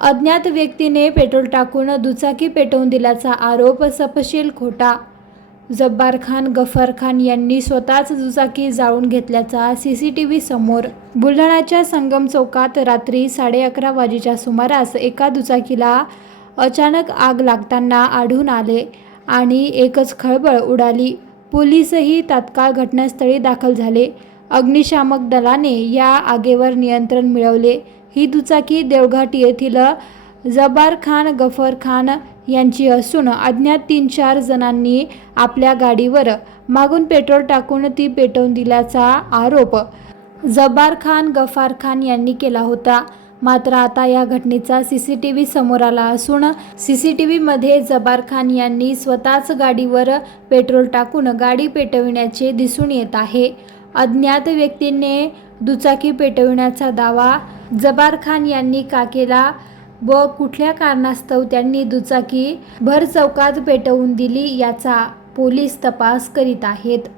अज्ञात व्यक्तीने पेट्रोल टाकून दुचाकी पेटवून दिल्याचा आरोप सपशेल खोटा। जब्बार खान गफार खान यांनी स्वतःच दुचाकी जाळून घेतल्याचा सीसीटीव्ही समोर। बुलढाण्याच्या संगम चौकात रात्री 11:30 वाजेच्या सुमारास एका दुचाकीला अचानक आग लागताना आढळून आले आणि एकच खळबळ उडाली। पोलीसही तात्काळ घटनास्थळी दाखल झाले। अग्निशामक दलाने या आगीवर नियंत्रण मिळवले। ही दुचाकी देवघाट येथील जब्बार खान गफर खान यांची असून अज्ञात 3-4 जणांनी आपल्या गाडीवर मागून पेट्रोल टाकून ती पेटवून दिल्याचा आरोप जब्बार खान गफार खान यांनी केला होता। मात्र आता या घटनेचा सीसीटीव्ही समोर आला असून सीसीटीव्हीमध्ये जब्बार खान यांनी स्वतःच गाडीवर पेट्रोल टाकून गाडी पेटविण्याचे दिसून येत आहे। अज्ञात व्यक्तीने दुचाकी पेटविण्याचा दावा जब्बार खान यांनी का केला व कुठल्या कारणास्तव त्यांनी दुचाकी भर चौकात पेटवून दिली याचा पोलीस तपास करीत आहेत।